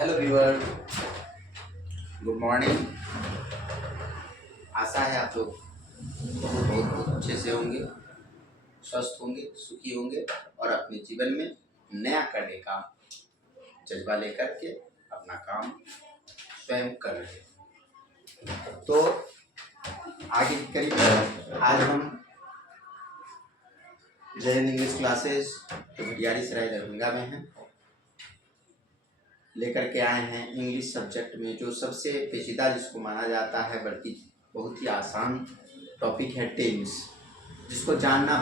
Hello viewer, good morning. आशा है आप लोग बहुत अच्छे से होंगे, स्वस्थ होंगे, सुखी होंगे और अपने जीवन में नया करने का जज्बा लेकर के अपना काम स्वयं कर रहे हैं। तो आगे की करिए। आज हम जय हिंद इंग्लिश क्लासेस भटियारी सराय दरभंगा में हैं, लेकर के आए हैं इंग्लिश सब्जेक्ट में जो सबसे पेचीदा जिसको माना जाता है, बल्कि बहुत ही आसान टॉपिक है टेंस, जिसको जानना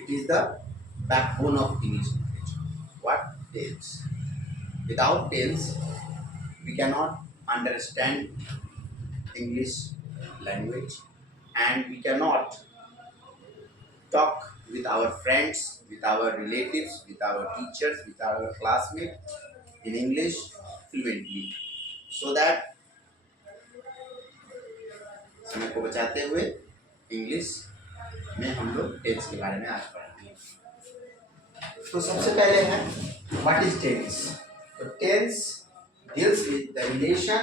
it is the backbone of English language. What tense? Without tense we can not understand English language and we can not talk with our friends, with our relatives, with our teachers, with our classmates in English fluently. So that समय को बचाते हुए English में हम लोग tense के बारे में आज पढ़ेंगे। तो सबसे पहले है व्हाट इज टेंस। तो tense deals with the relation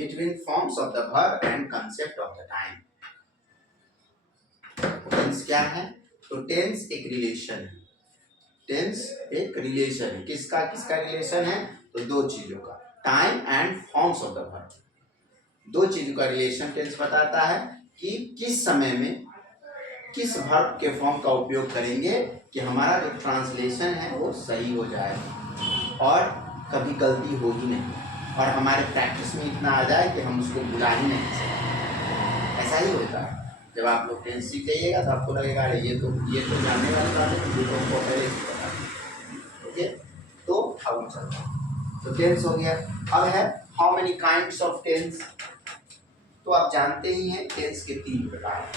between forms of the verb and concept of the time. Tense क्या है? तो टेंस एक रिलेशन है। टेंस एक रिलेशन है। किसका किसका रिलेशन है? तो दो चीजों का, time and forms of the verb. दो चीजों का रिलेशन टेंस बताता है कि किस समय में किस वर्ब के फॉर्म का उपयोग करेंगे कि हमारा जो ट्रांसलेशन है वो सही हो जाए और कभी गलती हो ही नहीं और हमारे प्रैक्टिस में इतना आ जाए कि हम उसको भुला ही नहीं सकते। ऐसा ही होता है। जब आप लोग टेंस सीख जाइएगा तो आपको लगेगा अरे ये तो जानने वाली बात है, दूसरों को पहले से पता है। ओके, तो अब हम चलते हैं। तो टेंस हो गया। अब है how many kinds of tense. तो आप जानते ही हैं टेंस के तीन प्रकार हैं।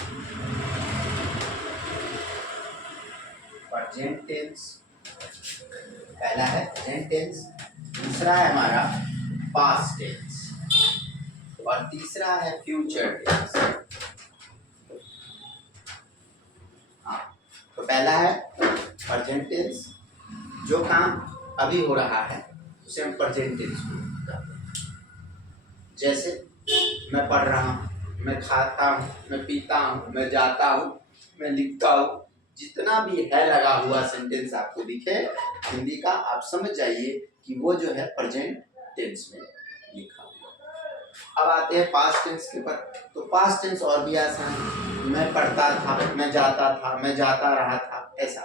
प्रेजेंट टेंस, पहला है प्रेजेंट टेंस, दूसरा है हमारा पास्ट टेंस और तीसरा है फ्यूचर टेंस। तो पहला है प्रेजेंट टेंस, जो काम अभी हो रहा है उसे हम प्रेजेंट टेंस कहते हैं। जैसे मैं पढ़ रहा हूँ, मैं खाता हूँ, मैं पीता हूँ, मैं जाता हूँ, मैं लिखता हूँ, जितना भी है लगा हुआ सेंटेंस आपको दिखे हिंदी का, आप समझ जाइए कि वो जो है प्रेजेंट टेंस में लिखा हुआ। अब आते हैं पास्ट टेंस के पर। तो पास्ट टेंस और भी आसान है। मैं पढ़ता था, मैं जाता था, मैं जाता रहा था, ऐसा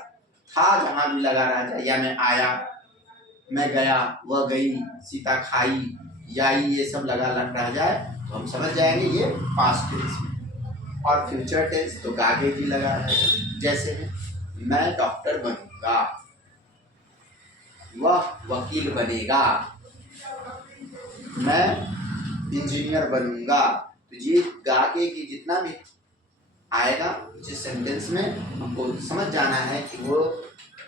था जहां भी लगा रहा जाए, या मैं आया, मैं गया, वह गई, सीता खाई, याई, ये सब लगा रह जाए तो हम समझ जाएंगे ये पास्ट टेंस में। और फ्यूचर टेंस तो आगे भी लगा रहेगा। जैसे मैं डॉक्टर बनूंगा, वह वकील बनेगा, मैं इंजीनियर बनूंगा। तो ये आगे की जितना भी आएगा जिस सेंटेंस में, हमको समझ जाना है कि वो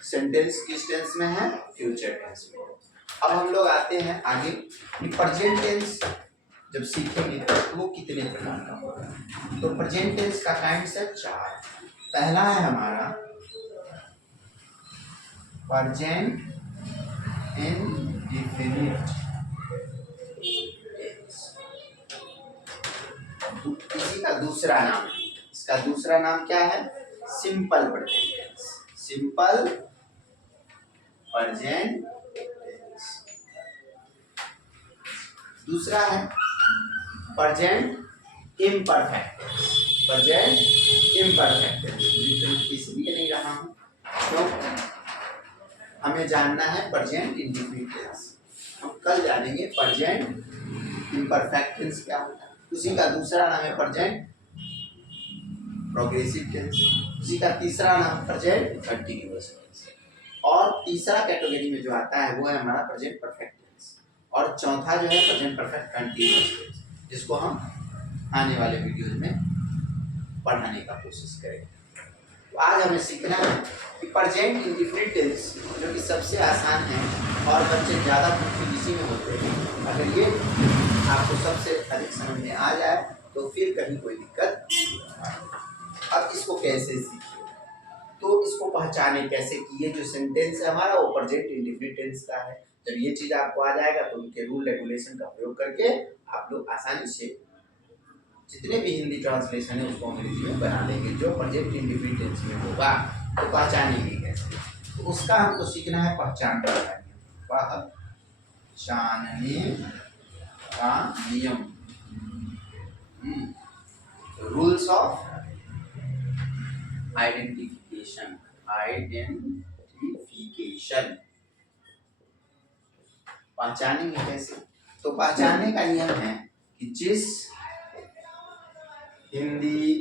सेंटेंस किस टेंस में है, फ्यूचर टेंस में। अब हम लोग आते हैं आगे कि प्रेजेंट टेंस जब सीखेंगे तो वो कितने प्रकार का होगा। तो प्रेजेंट टेंस का काइंड्स है चार। पहला है हमारा प्रेजेंट इंडेफिनिट टेंस। इसी का दूसरा नाम, इसका दूसरा नाम क्या है? Simple present tense. Simple present tense. दूसरा है present imperfect tense. Present imperfect tense इसलिए नहीं रहा हूं क्यों, हमें जानना है प्रेजेंट इंडेफिनिट टेंस। हम कल जानेंगे प्रेजेंट इम्परफेक्ट टेंस क्या होता है। उसी का दूसरा नाम है प्रेजेंट प्रोग्रेसिव टेंस। उसी का तीसरा नाम प्रेजेंट कंटीन्यूअस टेंस। और तीसरा कैटेगरी में जो आता है वो है हमारा प्रेजेंट परफेक्ट टेंस। और चौथा जो है प्रेजेंट परफेक्ट कंटीन्यूअस टेंस, जिसको हम आने वाले वीडियो में पढ़ाने का कोशिश करेंगे। तो आज हमें सीखना है कि प्रेजेंट इंडेफिनिट टेंस जो कि सबसे आसान है और बच्चे ज़्यादा कंफ्यूज इसी में होते हैं। अगर ये आपको सबसे अधिक समझ में आ जाए तो फिर कहीं कोई दिक्कत नहीं आएगी। अब इसको कैसे सीखें? तो इसको पहचाने कैसे कि ये जो सेंटेंस है हमारा वो प्रेजेंट इंडेफिनिट टेंस का है। जब ये चीज आपको आ जाएगा तो उनके रूल रेगुलेशन का प्रयोग करके आप लोग आसानी से जितने भी हिंदी ट्रांसलेशन है उसको अंग्रेजी में बना लेंगे। जो प्रेजेंट इंडेफिनिट टेंस में होगा तो पहचानेंगे कैसे, तो उसका हमको सीखना है पहचान का पहचानने का नियम, रूल्स ऑफ आइडेंटिफिकेशन। पहचानेंगे कैसे, तो पहचानने का नियम है कि जिस हिंदी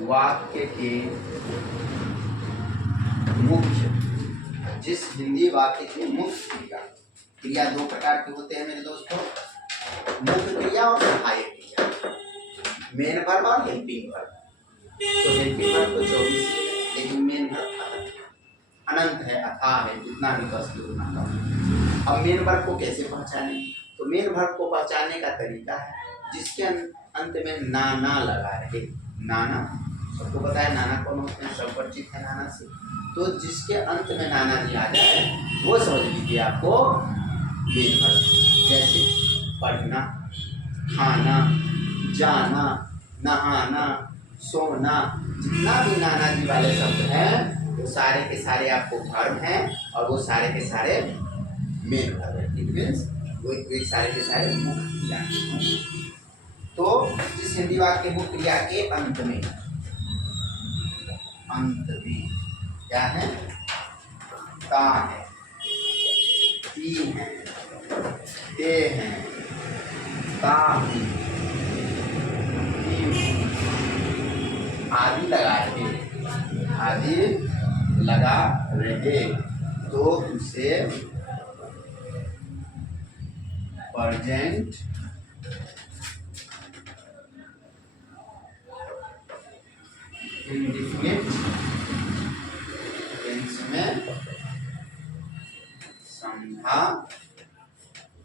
वाक्य के मुख्य क्रिया, क्रिया दो प्रकार के होते हैं मेरे दोस्तों, मुख्य क्रिया और सहायक क्रिया, मेन वर्ब और हेल्पिंग वर्ब। तो हेल्पिंग वर्ब तो 24 है, लेकिन मेन वर्ब अनंत है, अथाह है, जितना भी बस उतना कम। अब मेन वर्ब को कैसे पहचाने, तो मेन वर्ब को पहचानने का तरीका है जिसके अंत में नाना लगा रहे। नाना सबको पता है, नाना कौन होते हैं, सब परिचित है नाना से। तो जिसके अंत में नाना जी आ जाए वो समझ लीजिए आपको मेन वर्ब। जैसे पढ़ना, खाना, जाना, नहाना, सोना, जितना भी नाना जी वाले शब्द हैं वो सारे के सारे आपको वर्ब हैं और वो सारे के सारे मेन वर्ब है। इट मीन्स वो सारे के सारे मुख्य क्रिया। तो जिस हिंदी वाक्य मुख्य क्रिया के अंत में क्या है, ता है, ती है, ते हैं, ता हूं, आदि लगा रहे तो उसे प्रेजेंट इंडेफिनिट टेंस में समझा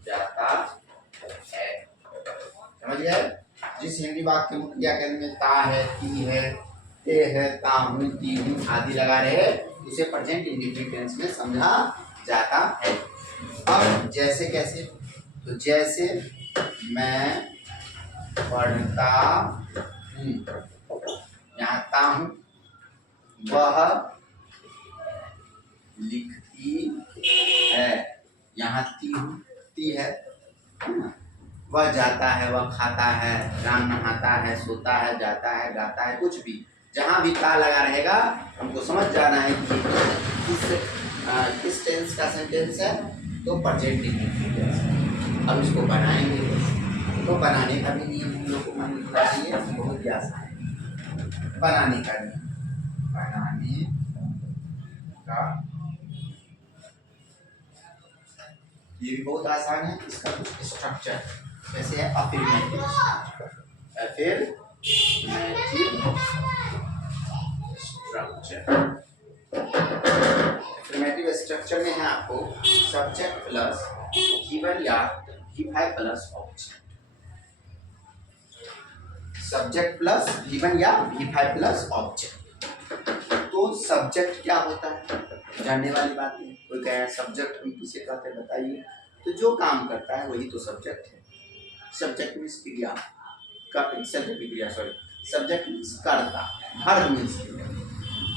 जाता है। समझ गए? जिस हिंदी वाक्य मुख्य क्रिया के अंत में ता है, ती है, ते है, ता हूं, ती हूं आदि लगा रहे उसे प्रेजेंट इंडेफिनिट टेंस में समझा जाता है। अब जैसे कैसे, तो जैसे मैं पढ़ता हूँ, यहाँ ता हूँ, वह लिखती है, यहाँ ती हूँ, ती है, वह जाता है, वह खाता है, राम नहाता है, सोता है, जाता है, गाता है, कुछ भी जहाँ भी ता लगा रहेगा हमको समझ जाना है कि किस टेंस का सेंटेंस है, तो प्रेजेंट इंडेफिनिट टेंस। अब इसको बनाएंगे, तो बनाने का भी नियम हम लोग को मानना चाहिए, बहुत ही आसान है बनाने का नियम। बनाने का ये भी बहुत आसान है, इसका कुछ स्ट्रक्चर जैसे है अफर्मेटिव स्ट्रक्चर। अफर्मेटिव स्ट्रक्चर में है आपको सब्जेक्ट प्लस गिवन या given plus object. Subject plus given या गिवन प्लस ऑब्जेक्ट। तो सब्जेक्ट क्या होता है जानने वाली बात है। कोई कहे सब्जेक्ट हम किसे कहते हैं बताइए, तो जो काम करता है वही तो सब्जेक्ट है। सब्जेक्ट मीन्स क्रिया, सब्जेक्ट मीन्स कर्ता, हर मीन्स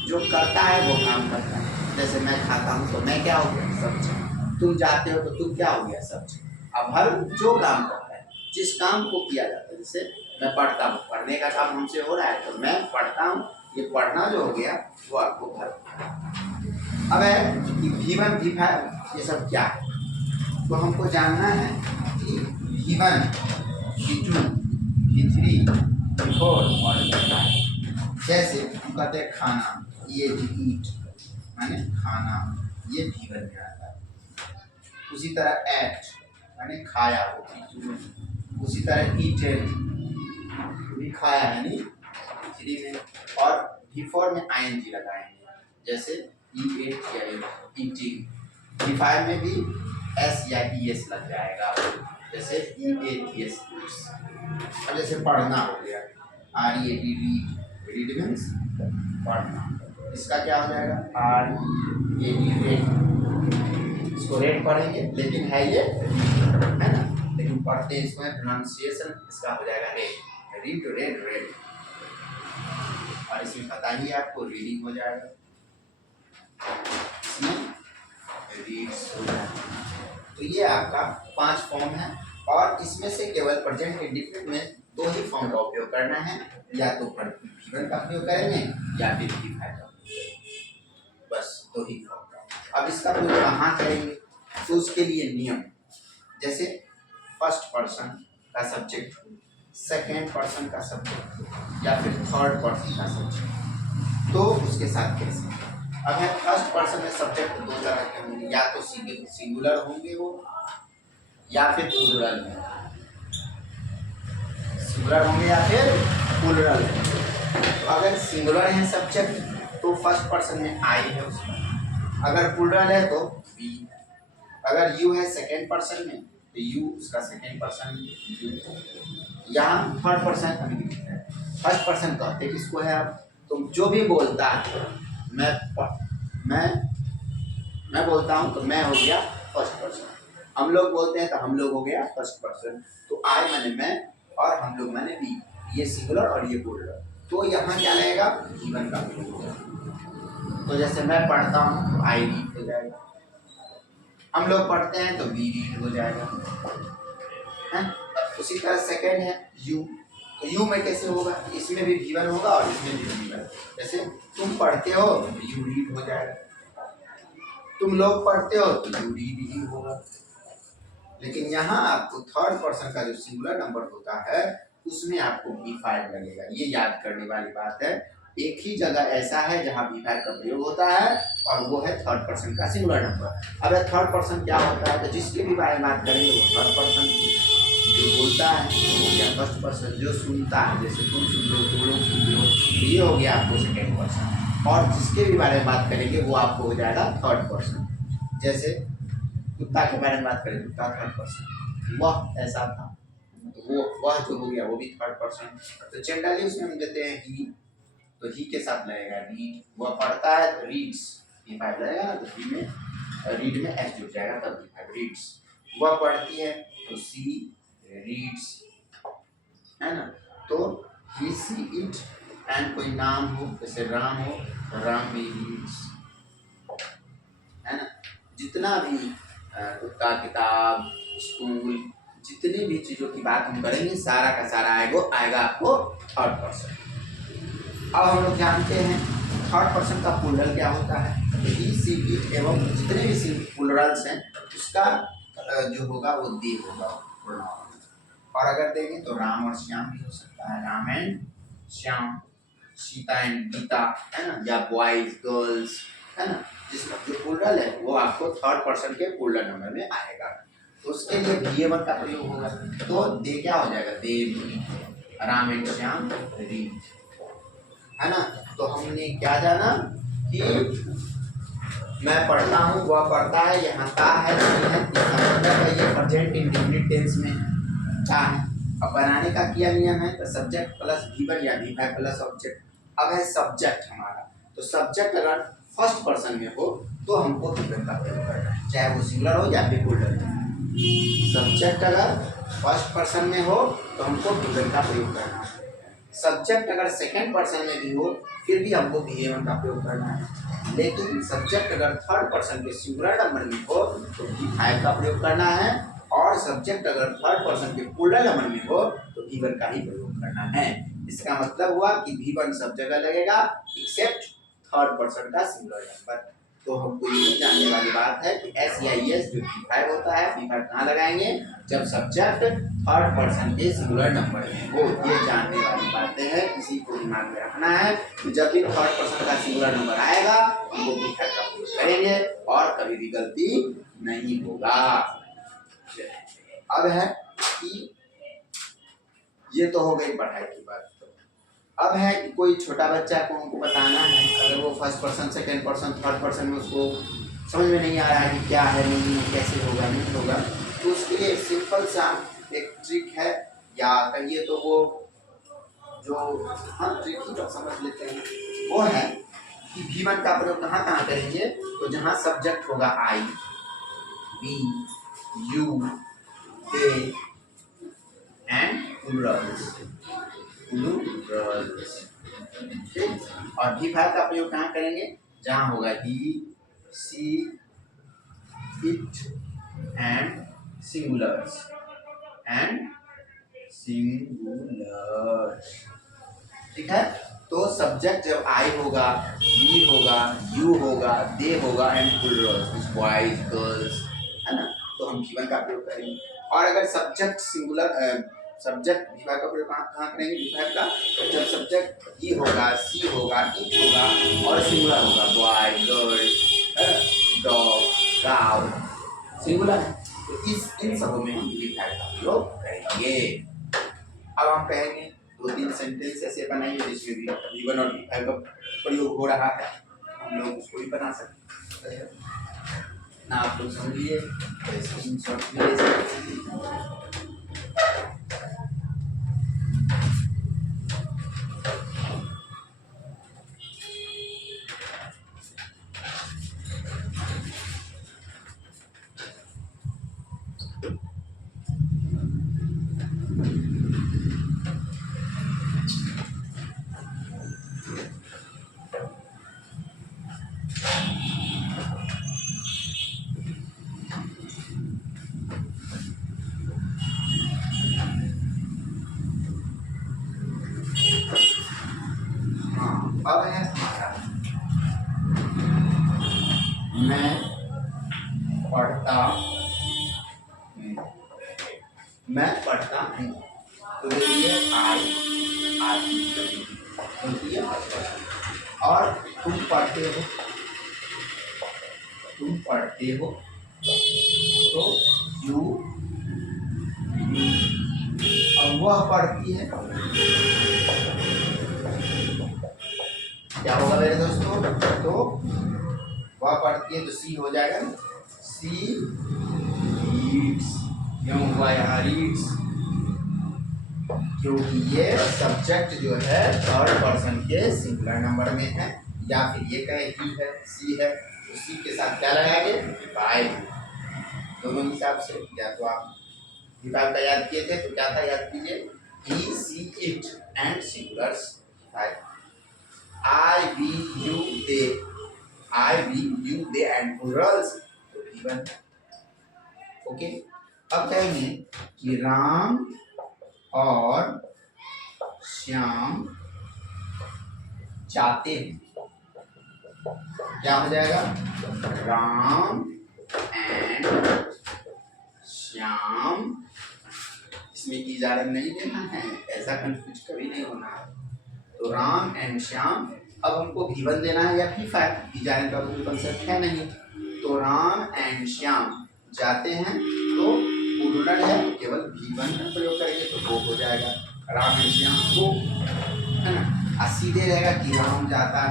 जो करता है वो काम करता है। जैसे मैं खाता हूँ तो मैं क्या हो गया, सब्जेक्ट। तुम जाते हो तो तुम क्या हो गया, सब्जेक्ट। अब हर जो काम करता है, जिस काम को किया जाता है, जैसे मैं पढ़ता हूँ, पढ़ने का काम हमसे हो रहा है तो मैं पढ़ता हूँ, ये पढ़ना जो हो गया वो आपको भर। अब है कि V1 V5 ये सब क्या है, तो हमको जानना है कि V1 V2 V3 V4 और V5। जैसे हम कहते हैं खाना, ये ईट माने खाना, ये V1 में आता है। उसी तरह एट माने खाया, उसी तरह ईटेड भी खाया यानी V3 में, और V4 में ING लगाएंगे जैसे E8 या ईटिंग। V5 में भी S या ES लग जाएगा जैसे EATS। अब जैसे पढ़ना हो गया READ, रीड मीन्स पढ़ना, इसका क्या हो जाएगा READ। इसको रेड पढ़ेंगे, लेकिन है ये है ना, लेकिन पढ़ते इसमें प्रोनाउंसिएशन इसका हो जाएगा रेड, रीड रेड रेड, और इसमें पता ही आपको रीडिंग हो जाएगा, इसमें रीड्स हो जाएगा। तो ये आपका 5 फॉर्म है, और इसमें से केवल प्रेजेंट इंडेफिनिट में 2 ही फॉर्म का उपयोग करना है, या तो V1 का उपयोग करेंगे या फिर V5 का, बस 2 ही फॉर्म का। अब इसका प्रयोग कहाँ करेंगे, तो उसके लिए नियम, जैसे फर्स्ट पर्सन का सब्जेक्ट, सेकेंड पर्सन का सब्जेक्ट, या फिर थर्ड पर्सन का सब्जेक्ट, तो उसके साथ कैसे। अब है फर्स्ट पर्सन में सब्जेक्ट 2 तरह के होंगे, या तो सिंगुलर होंगे वो, या फिर प्लूरल में, सिंगुलर होंगे या फिर प्लूरल। तो अगर सिंगुलर है सब्जेक्ट तो फर्स्ट पर्सन में आई है उसमें, अगर प्लूरल है तो वी, अगर यू है सेकेंड पर्सन में तो यू उसका सेकेंड पर्सन यू, यहाँ थर्ड पर्सन का नहीं दिखता है, फर्स्ट पर्सन कहते किसको है। अब तो जो भी बोलता है, मैं बोलता हूँ तो मैं हो गया फर्स्ट पर्सन, हम लोग बोलते हैं तो हम लोग हो गया फर्स्ट पर्सन, तो आई माने मैं और हम लोग माने वी, ये सिंगुलर और ये प्लूरल। तो यहाँ क्या लगेगा, V1 का प्रयोग होगा। तो जैसे मैं पढ़ता हूँ तो आई रीड हो जाएगा, हम लोग पढ़ते हैं तो वी रीड हो जाएगा, है। उसी तरह सेकेंड है यू, तो यू में कैसे होगा, इसमें भी V1 होगा और इसमें भी V1। जैसे तुम पढ़ते हो तो यू रीड हो जाएगा, तुम लोग पढ़ते हो तो यू रीड ही होगा। लेकिन यहाँ आपको थर्ड पर्सन का जो सिंगुलर नंबर होता है उसमें आपको V5 लगेगा, ये याद करने वाली बात है। एक ही जगह ऐसा है जहाँ V5 का प्रयोग होता है, और वो है थर्ड पर्सन का सिंगुलर नंबर। अब थर्ड पर्सन क्या होता है, तो जिसके भी बारे में बात करेंगे वो थर्ड पर्सन, जो बोलता है वो हो गया फर्स्ट पर्सन, जो सुनता है जैसे तुम सुन लो, तुम लोग सुन लो, ये हो गया आपको सेकेंड पर्सन, और जिसके भी बारे में बात करेंगे वो आपको हो जाएगा थर्ड पर्सन। जैसे कुत्ता के बारे में बात करें, कुत्ता थर्ड पर्सन, वह ऐसा था, तो वह जो हो गया वो भी थर्ड पर्सन। तो जनरली उसमें हम देते हैं ही, तो ही के साथ लगेगा रीड, वह पढ़ता है तो रीड्स, V5 लगेगा, तो ही में रीड में एस जुड़ जाएगा तब V5 रीड्स। वह पढ़ती है तो सी रीड्स, है ना। तो ही सी इट, एंड कोई नाम हो जैसे राम हो तो राम भी रीड्स, है ना। जितना भी कुत्ता, किताब, स्कूल, जितनी भी चीज़ों की बात हम करेंगे सारा का सारा आएगा आपको थर्ड पर्सन। अब हम लोग जानते हैं थर्ड पर्सन का प्लूरल क्या होता है, ही सी इट एवं जितने भी प्लूरल्स हैं उसका जो होगा वो दे होगा प्रोनाउन। और अगर देखें तो राम और श्याम भी हो सकता है, राम एंड श्याम, सीता एंड गीता, है ना, या बॉयज गर्ल्स, है ना। जिसका जो प्लूरल है वो आपको थर्ड पर्सन के प्लूरल नंबर में आएगा, तो उसके लिए V1 का प्रयोग होगा। तो दे क्या हो जाएगा, दे, राम एंड श्याम रीड, है ना। तो हमने क्या जाना कि मैं पढ़ता हूँ, वह पढ़ता है, यहाँ का है, ये प्रेजेंट इंडेफिनिट टेंस में क्या है। अब बनाने का क्या नियम है, तो सब्जेक्ट प्लस V1 या V5 प्लस ऑब्जेक्ट। अब है सब्जेक्ट हमारा, तो सब्जेक्ट अगर फर्स्ट पर्सन में हो तो हमको V1 का प्रयोग करना है, चाहे वो सिंगुलर हो या फिर प्लूरल। सब्जेक्ट अगर फर्स्ट पर्सन में हो तो हमको V1 का प्रयोग करना है, सब्जेक्ट अगर सेकेंड पर्सन में भी हो फिर भी हमको V1 का प्रयोग करना है, लेकिन सब्जेक्ट अगर थर्ड पर्सन के सिंगुलर नंबर में हो तो V5 का प्रयोग करना है, और सब्जेक्ट अगर थर्ड पर्सन के प्लूरल नंबर में हो तो V1 का ही प्रयोग करना है। इसका मतलब हुआ कि V1 सब जगह लगेगा एक्सेप्ट थर्ड पर्सन का सिंगुलर नंबर। तो हमको ये जानने वाली बात है कि SEIS जो V5 होता है, V5 कहाँ लगाएंगे, जब सब्जेक्ट थर्ड पर्सन के सिंगुलर नंबर में हो। ये जानने वाली बातें हैं, किसी को दिमाग में रखना है कि जब भी थर्ड पर्सन का सिंगुलर नंबर आएगा वो V5 का प्रयोग करेंगे और कभी भी गलती नहीं होगा। अब है कि ये तो हो गई पढ़ाई की बात। अब है कि कोई छोटा बच्चा को हमको बताना है, अगर वो first person, second person, third person में उसको समझ में नहीं आ रहा है कि क्या है, नहीं कैसे होगा, नहीं होगा, तो उसके लिए सिंपल सा एक ट्रिक है, या कहिए तो वो जो ट्रिक ही तो समझ लेते हैं, वो है कि V1 का प्रयोग कहाँ कहाँ करेंगे, तो जहाँ सब्जेक्ट होगा आई, we, you, they and plurals, plurals। ठीक, और भी भाग का प्रयोग कहाँ करेंगे, जहाँ होगा he, she, it and singulars and singulars। ठीक है, तो सब्जेक्ट जब आई होगा, वी होगा, यू होगा, दे होगा एंड प्लूरल्स, बॉयज गर्ल्स, है ना, तो हम गिवन का प्रयोग करेंगे। और अगर सब्जेक्ट सिंगुलर, सब्जेक्ट विभाग का प्रयोग कहाँ करेंगे, विभाग का, जब सब्जेक्ट ही होगा, सी होगा, इट होगा और सिंगुलर होगा, boy girl, dog, cow, singular, तो इन सबों में हम विभाग का प्रयोग करेंगे। अब हम कहेंगे 2-3 सेंटेंस ऐसे बनाइए जिसमें भी गिवन और विभाग का प्रयोग हो रहा है, हम लोग उसको भी बना सकते हैं ना। आप लोग समझिए, तो स्क्रीनशॉट भी ले सकते हैं। अब है हमारा मैं पढ़ता हूँ, मैं पढ़ता हूँ, तो देखिए आई होती है, और तुम पढ़ते हो, तुम पढ़ते हो, तो यू, और वह पढ़ती है, क्या होगा मेरे दोस्तों, तो वह पढ़ती है तो सी हो जाएगा, सी रीड्स, क्यों हुआ यहाँ रीड्स, क्योंकि ये सब्जेक्ट जो है थर्ड पर्सन के सिंगुलर नंबर में है, या फिर ये कहे ही है, सी है, तो सी के साथ क्या लगाएंगे, बाय, दोनों हिसाब से। या तो आप विभाग का याद किए थे तो क्या था, याद कीजिए, he, she, it and singulars, I, we, you, they, I, we, you, they and plurals, तो गिवन। ओके, अब कहेंगे कि राम और श्याम जाते हैं, क्या हो जाएगा, राम एंड श्याम, इसमें की इजाजत नहीं देना है, ऐसा कंफ्यूज कभी नहीं होना है। तो राम एंड श्याम, अब हमको गिवन देना है या फिर फैक्ट, इजाजत का कोई कंसेप्ट है नहीं, तो राम एंड श्याम जाते हैं, तो प्लूरल है, केवल गिवन का प्रयोग करेंगे तो वो हो जाएगा, राम एंड श्याम वो, है ना। सीधे रहेगा कि राम जाता है,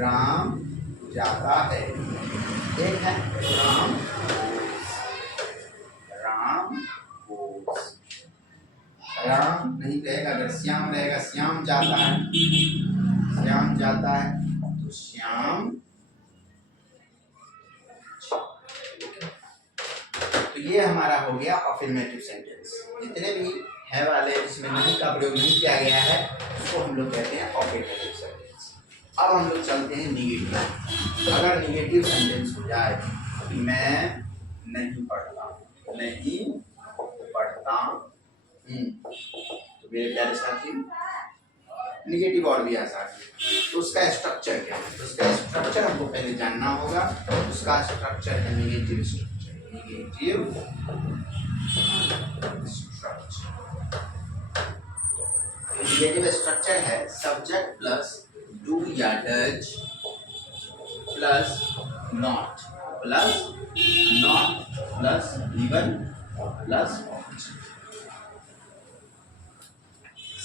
राम जाता है, एक है राम गोes, राम नहीं रहेगा, अगर श्याम रहेगा, श्याम जाता है, श्याम जाता है, तो श्याम, तो ये हमारा हो गया अफर्मेटिव सेंटेंस। जितने भी है वाले जिसमें नहीं का प्रयोग नहीं किया गया है उसको हम लोग कहते हैं अफर्मेटिव सेंटेंस। अब हम लोग चलते हैं निगेटिव। अगर निगेटिव सेंटेंस हो जाए, मैं नहीं पढ़ता, नहीं पढ़ता, तो मेरे प्यारे साथी निगेटिव और भी आ सकती है, तो उसका स्ट्रक्चर क्या है, उसका स्ट्रक्चर हमको पहले जानना होगा। उसका स्ट्रक्चर है negative structure, negative structure. Negative structure है सब्जेक्ट प्लस डू या does plus not plus given plus object.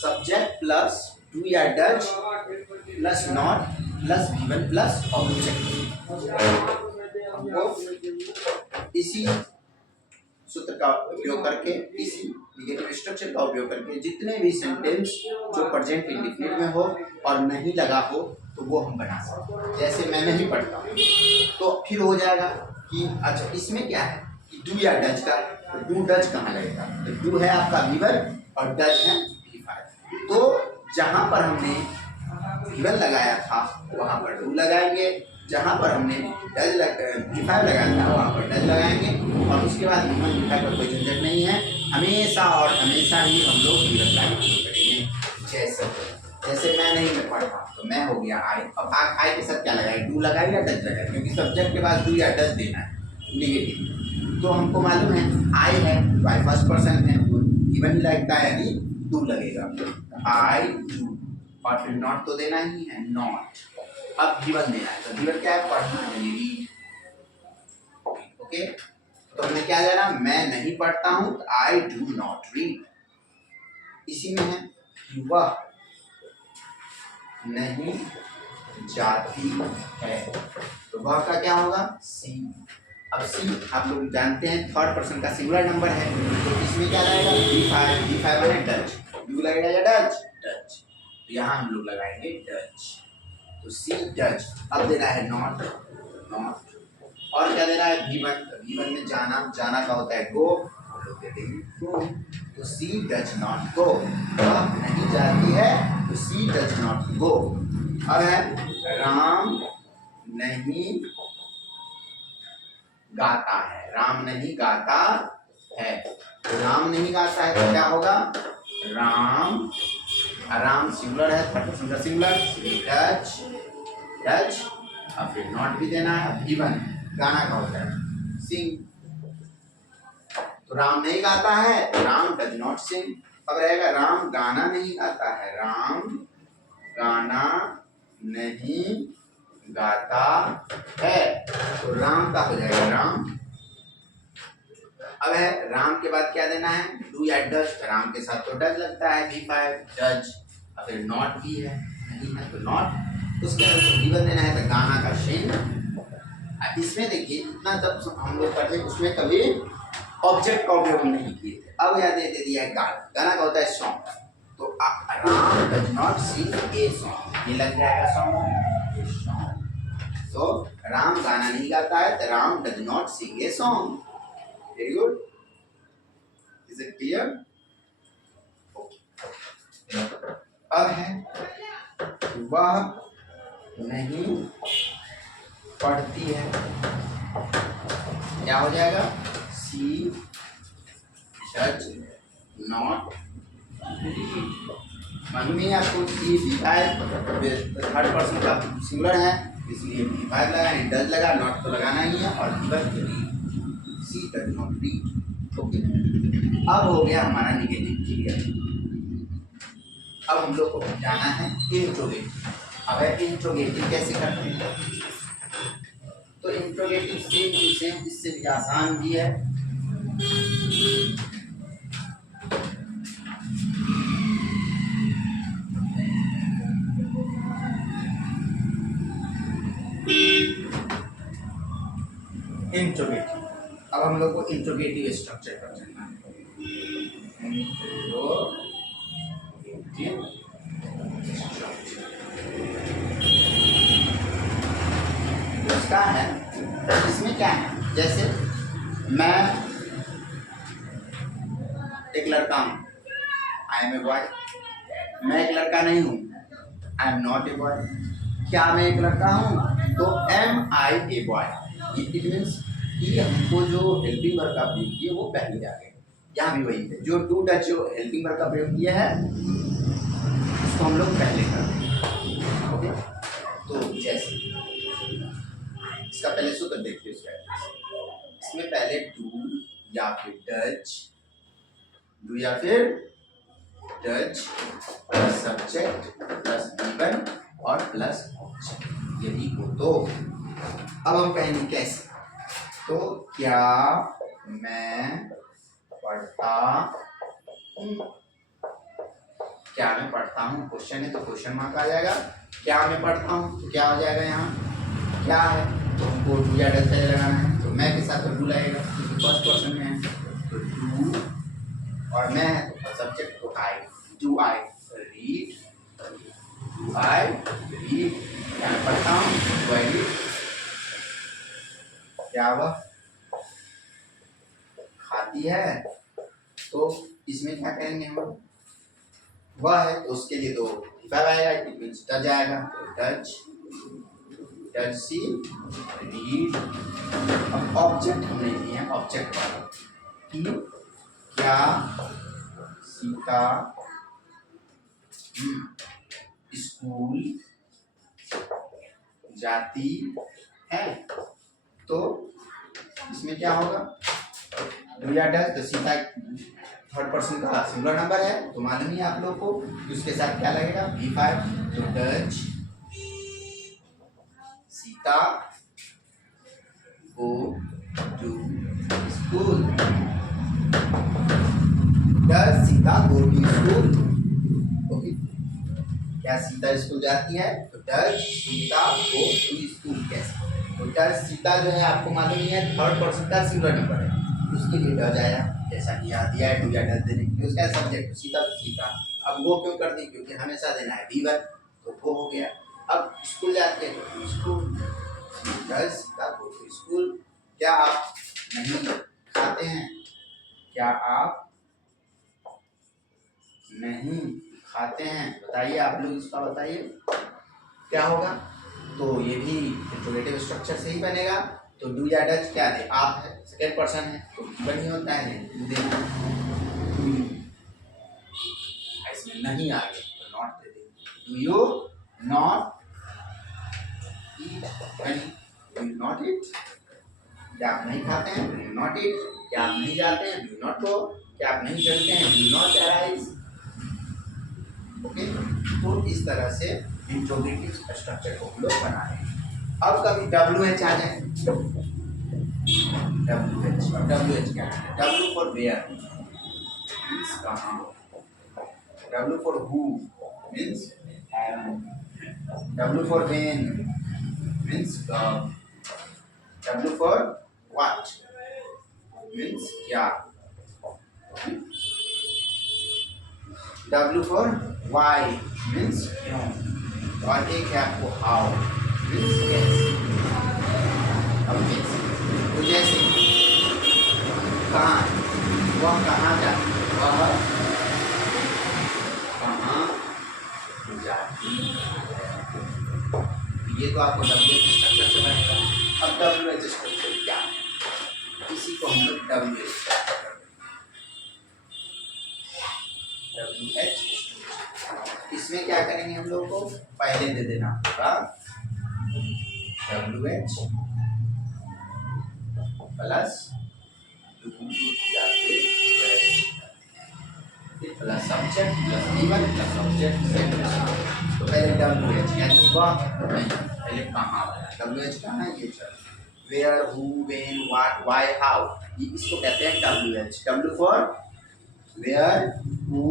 Subject plus do या does plus not plus given plus object. हमको इसी सूत्र का उपयोग करके, इसी निगेटिव स्ट्रक्चर का उपयोग करके जितने भी सेंटेंस जो प्रेजेंट इंडेफिनिट में हो और नहीं लगा हो तो वो हम बना सकते हैं। जैसे मैं नहीं पढ़ता तो फिर हो जाएगा कि अच्छा इसमें क्या है कि डू या डज का, डू डज कहाँ लगेगा, तो डू है आपका V1 और डज है V5। तो जहां पर हमने V1 लगाया था वहां पर डू लगाएंगे, जहां पर हमने डज V5 लगाया था वहां पर डज लगाएंगे, और उसके बाद V1 V5 का कोई झंझट नहीं है, हमेशा और हमेशा ही हम लोग V1 का यूज करेंगे। जैसे मैं नहीं मैं पढ़ रहा तो मैं हो गया आई, अब आई के साथ क्या लगाए, डू लगाए या डज लगाए, क्योंकि सब्जेक्ट के बाद डू या डज देना है निगेटिव। तो हमको मालूम है आई है तो आई फर्स्ट पर्सन है, इवन ही लगता है यानी डू लगेगा, आई डू, और फिर नॉट तो देना ही है नॉट। अब गिवन देना है, तो गिवन क्या है, पढ़ना यानी रीड। ओके, तो हमने क्या जाना, मैं नहीं पढ़ता हूँ, आई डू नॉट रीड। इसी में है वह नहीं जाती है, तो वह का क्या होगा, सी। अब सी आप लोग जानते हैं थर्ड पर्सन का सिंगुलर नंबर है, तो इसमें क्या लगेगा, V5 है डच, डू लगेगा या डच, डच, तो यहाँ हम लोग लगाएंगे डच, तो सी डच। अब देना है नॉट, नॉट, और क्या देना है V1, V1 में जाना, जाना का होता है गो, हम लोग दे देंगे गो, तो सी डच नॉट गो, वह नहीं जाती है तो सी डच नॉट गो। अब है राम नहीं गाता है, राम नहीं गाता है, तो राम नहीं गाता है तो क्या होगा, राम, राम सिंगुलर है, थर्ड पर्सन का सिंगुलर, डच, डच, अब फिर नॉट भी देना है। V1 गाना का होता है सिंग, तो राम नहीं गाता है, राम डज नॉट सिंग। अब रहेगा राम गाना नहीं गाता है, राम गाना नहीं गाता है, तो राम का हो जाएगा राम। अब है राम के बाद क्या देना है, डू या डज, राम के साथ तो डज लगता है V5 डज, और फिर नॉट भी है, नहीं है तो नॉट, उसके बाद V1 देना है तो गाना का शेन। इसमें देखिए इतना जब हम लोग पढ़े उसमें कभी ऑब्जेक्ट का उपयोग नहीं किए थे, अब यहाँ दे दिया है गाना, गाना का होता है सॉन्ग, तो Ram does not sing a song, ये लग जाएगा सॉन्ग, तो राम गाना नहीं गाता है तो Ram does not sing a song. Very good, is it clear? अब है वह नहीं पढ़ती है, क्या हो जाएगा, सी डज नॉट रीड। मालूम है आपको सी V5 थर्ड पर्सन का सिंगुलर है, इसलिए V5 लगा, डज लगा, नॉट तो लगाना ही है, और सी डज नॉट रीड। ओके, अब हो गया हमारा निगेटिव क्लियर। अब हम लोग को जाना है इंट्रोगेटिव। अब है इंट्रोगेटिव कैसे करते हैं, तो इंट्रोगेटिव सेम इससे भी आसान भी है। इंट्रोगेटिव, अब हम लोग को इंट्रोगेटिव स्ट्रक्चर पर चलना है। उसका है, इसमें क्या है, जैसे मैं एक लड़का हूँ, आई एम ए बॉय, मैं एक लड़का नहीं हूँ, I am not a boy. क्या मैं एक लड़का हूँ, तो am I a boy, it means कि हमको जो हेल्पिंग वर्ब का प्रयोग किया वो पहले आ गए, यहाँ भी वही है, जो डू डच जो हेल्पिंग वर्ब का प्रयोग किया है उसको हम लोग पहले करते हैं। ओके, तो जैसे इसका पहले सूत्र देखिए, इसमें पहले डू या फिर डच, डू या फिर Dutch plus subject plus V1 और प्लस ऑब्जेक्ट, यदि हो तो। अब हम कहेंगे कैसे, तो क्या मैं पढ़ता हूँ, क्या मैं पढ़ता हूँ, क्वेश्चन है तो क्वेश्चन मार्क आ जाएगा, क्या मैं पढ़ता हूँ तो क्या हो जाएगा, यहाँ क्या है तो हमको डू या डच लगाना है, तो मैं के साथ तो डू लगेगा क्योंकि फर्स्ट पर्सन में है, तो डू, और मैं है तो सब्जेक्ट को I, do I read, do I read, क्या मैं पढ़ता हूँ, डू आई रीड। क्या हुआ, खाती है, तो इसमें क्या करेंगे हम, वह है तो उसके लिए तो verb आएगा, इट मींस डज आएगा, डज, डज सी रीड। अब ऑब्जेक्ट हमने लिए हैं, ऑब्जेक्ट वाला कि क्या सीता स्कूल जाती है, तो इसमें क्या होगा, डू या डज, तो सीता थर्ड पर्सन का सिंगुलर नंबर है तो मालूम ही है आप लोग को, तो उसके साथ क्या लगेगा, V5, तो does Sita go to school, does Sita go to school, okay, क्या सीता स्कूल जाती है, तो does Sita go to school, कैसे, तो डज सीता जो है आपको मालूम ही है थर्ड पर्सन का सिंगुलर नंबर है, उसके लिए डज आया, जैसा कि यहाँ दिया है, डू या डज देने के लिए उसका सब्जेक्ट सीता, तो सीता, अब वो क्यों कर दी, क्योंकि हमेशा देना है V1, तो वो हो गया। अब स्कूल जाती है तो school, does Sita go to school, क्या आप नहीं खाते हैं, क्या आप नहीं खाते हैं, बताइए आप लोग इसका बताइए क्या होगा, तो ये भी इंट्रोगेटिव स्ट्रक्चर से ही बनेगा, तो डू या डज क्या है, आप है, सेकेंड पर्सन है तो बनी होता है, इसमें नहीं आ गए तो नॉट दे देंगे, do you not eat Honey, do you not eat, क्या आप नहीं खाते हैं, डू यू नॉट ईट, क्या आप नहीं जाते हैं, डू यू नॉट गो, क्या आप नहीं चलते हैं, do you not arise, okay, तो इस तरह से इंट्रोगेटिव स्ट्रक्चर को हम लोग बना रहे हैं। अब कभी WH आ जाए, WH, और WH क्या है, W फॉर वेयर मीन्स कहाँ, W for who means W for when means कब, W फॉर व्हाट मीन्स क्या, W फॉर why मीन्स क्यों, और एक है आपको how मीन्स कैसे, अब कैसे, तो जैसे कहाँ, वह कहाँ जाती, वह कहाँ जाती है, ये तो आपको WH स्ट्रक्चर से बनेगा। अब WH स्ट्रक्चर क्या है, इसी को हम लोग WH, इसमें क्या करेंगे हम लोग को, पहले दे देना होगा WH plus plus subject plus V1 plus object, तो पहले WH यानी वह नहीं, पहले कहाँ वाला, WH कहाँ है, ये चल, where, who, when, what, why, हाउ, इसको कहते हैं WH, W for where, who,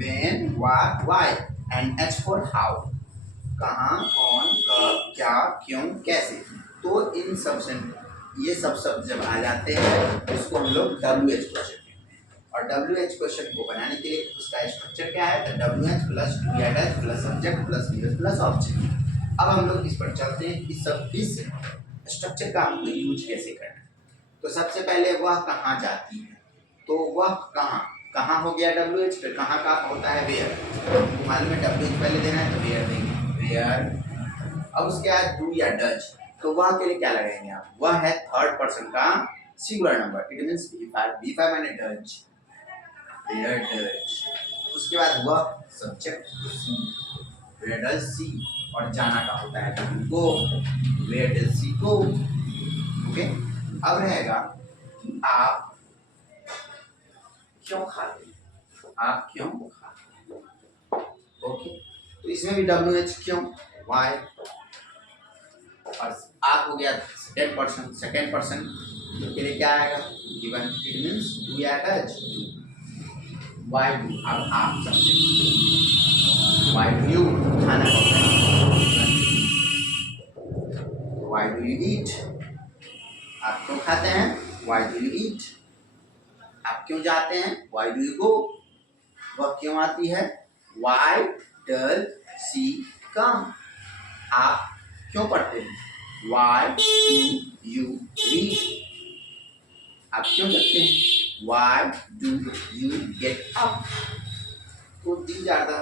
when, what, why, and H for how, कहाँ, कौन, कब, क्या, क्यों, कैसे, तो इन सब से ये सब शब्द जब आ जाते हैं इसको हम लोग WH क्वेश्चन कहते हैं, और WH क्वेश्चन को बनाने के लिए उसका स्ट्रक्चर क्या है, तो WH प्लस डू या does plus subject plus VS plus object. अब हम लोग इस पर चलते हैं, इस स्ट्रक्चर का हमको यूज कैसे करना है, तो सबसे पहले वह कहाँ जाती है, तो वह कहाँ, कहाँ हो गया WH, फिर कहाँ का होता है वेयर, तो मालूम है WH पहले देना है तो वेयर देंगे, वेयर, अब उसके बाद डू या डज, तो वह के लिए क्या लगाएंगे आप, वह है थर्ड पर्सन का singular number, it means V5 माने डज, वेयर डज, उसके बाद वह subject she, where does she, और जाना का होता है go, where does she go, okay. अब रहेगा कि आप क्यों खाते हैं, आप क्यों खाते हैं, ओके, तो इसमें भी WH क्यों, why, और आप हो गया सेकेंड पर्सन के लिए क्या आएगा, गिवन, इट मींस डू या डज, व्हाई डू, अब आप सब्जेक्ट, व्हाई डू यू, खाना होता है, व्हाई डू यू ईट, आप क्यों खाते हैं, व्हाई डू यू ईट, आप क्यों जाते हैं, व्हाई डू यू गो, वह क्यों आती है, व्हाई डज शी कम, आप क्यों पढ़ते हैं, Why do you read? आप क्यों जगते हैं? Why do you get up? So these are the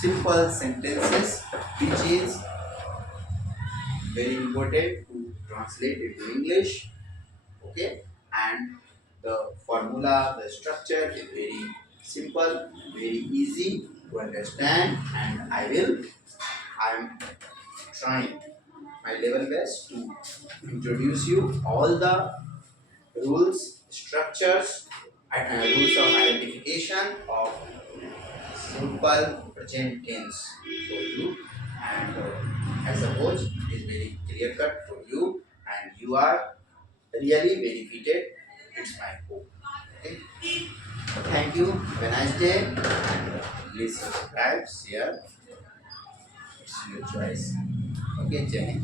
simple sentences which is very important to translate into English. Okay, and the formula, the structure is very simple, very easy to understand, and I am trying my level best to introduce you all the rules, structures, and rules of identification of simple present tense for you, and I suppose it is very clear cut for you, and you are really benefited. It's my hope. Okay. Thank you. Have a nice day, and please subscribe, share. It's your choice. Okay, Jenny.